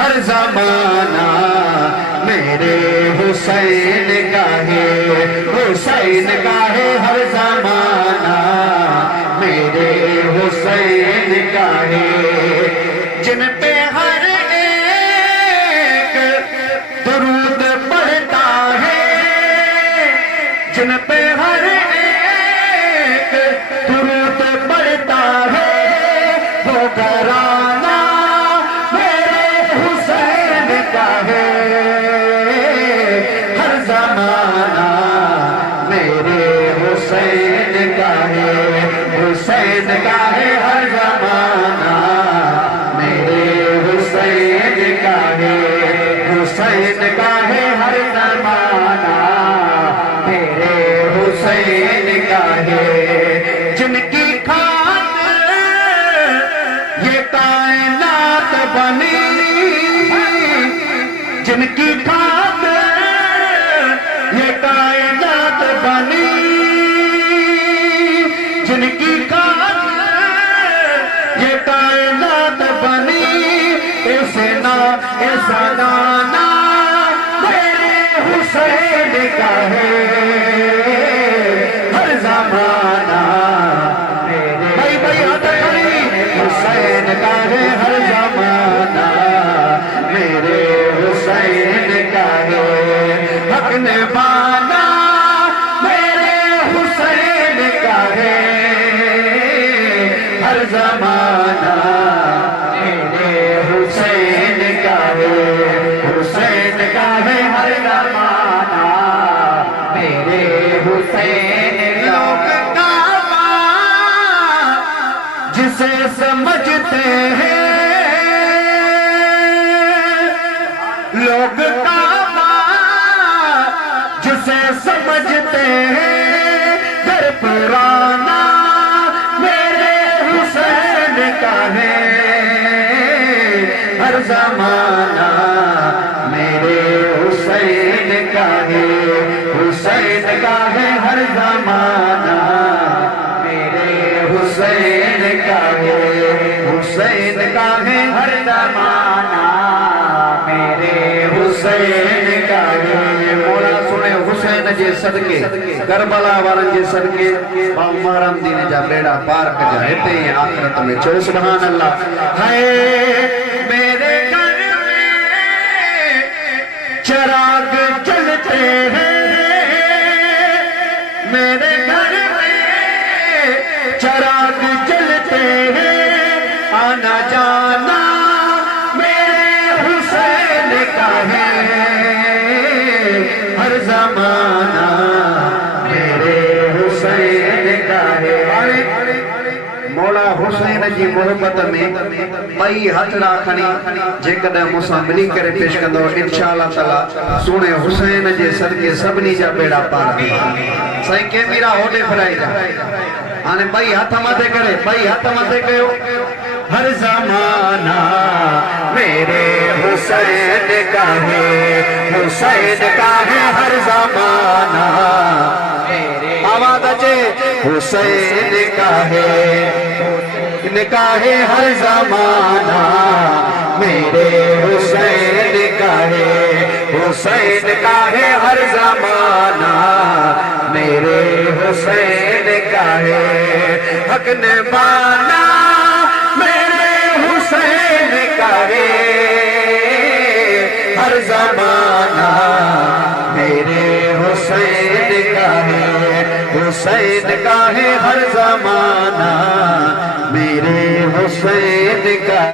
ہر زمانہ میرے حسین کا ہے، حسین کا ہے ہر زمانہ میرے حسین کا ہے، جن پہ ہر ایک درود پڑھتا ہے، جن پہ ہر ایک درود پڑھتا ہے، وہ گھرانہ میرے حسین کا ہے، ہر زمانہ میرے حسین کا ہے، حسین کا ہے ہر زمانہ میرے حسین کا ہے، حسین کا ہے ہر زمانہ میرے حسین کا ہے، جن کی خاطر یہ کائنات بنی، جن کی خاطر یہ کائنات بنی، جن کی خاطر یہ کائنات بنی، ایسا نانا میرے حسین کا ہے، ہر زمانہ بھائی ہاتھ کھڑی، حسین کا ہے ہر زمانہ میرے حسین کا ہے، حق نبھانا میرے حسین کا ہے، ہر زمانہ میرے حسین کا ہے، حسین کا ہے ہر زمانہ میرے حسین لوگ کعبہ جسے سمجھتے ہیں، لوگ کعبہ جسے سمجھتے ہیں، گھر پرانا میرے حسین کا ہے، ہر زمانہ میرے حسین کا ہے، حسین کا ہے ہر زمانہ میرے حسین کا ہے، حسین کا ہے ہر زمانہ میرے حسین کا ہے، مولا سنے حسین جے صدقے کربلا والن جے صدقے محرم دین جا بیڑا پار کجا ہتے ہیں آخرت میں، چو سبحان اللہ، ہے میرے گھر میں چراغ جلتے ہیں، میرے گھر میں چراغ جلتے ہیں، آنا جانا میرے حسین کا ہے، ہر زمانہ میرے حسین کا ہے، مولا حسین جی محبت میں بئی ہتھ راکھنی جے کدے مساں ملی کرے پیش کندو انشاءاللہ تعالی سونے حسین جے صدقے سبنی جا بیڑا پار سائیں کے میرا ہوڈے پھلائی جا آنے بئی ہتھ مدے کرے بئی ہتھ مدے کہو، ہر زمانہ میرے حسین کا ہے، حسین کا ہے ہر زمانہ آواز اچھے، حسین کا ہے، ان کا ہے ہر زمانہ میرے حسین کا ہے، حسین کا ہے ہر زمانہ میرے حسین کا ہے، حق نبھانا میرے حسین کا ہے، ہر زمانہ میرے حسین کا ہے، حسین کا ہے ہر زمانہ میرے حسین کا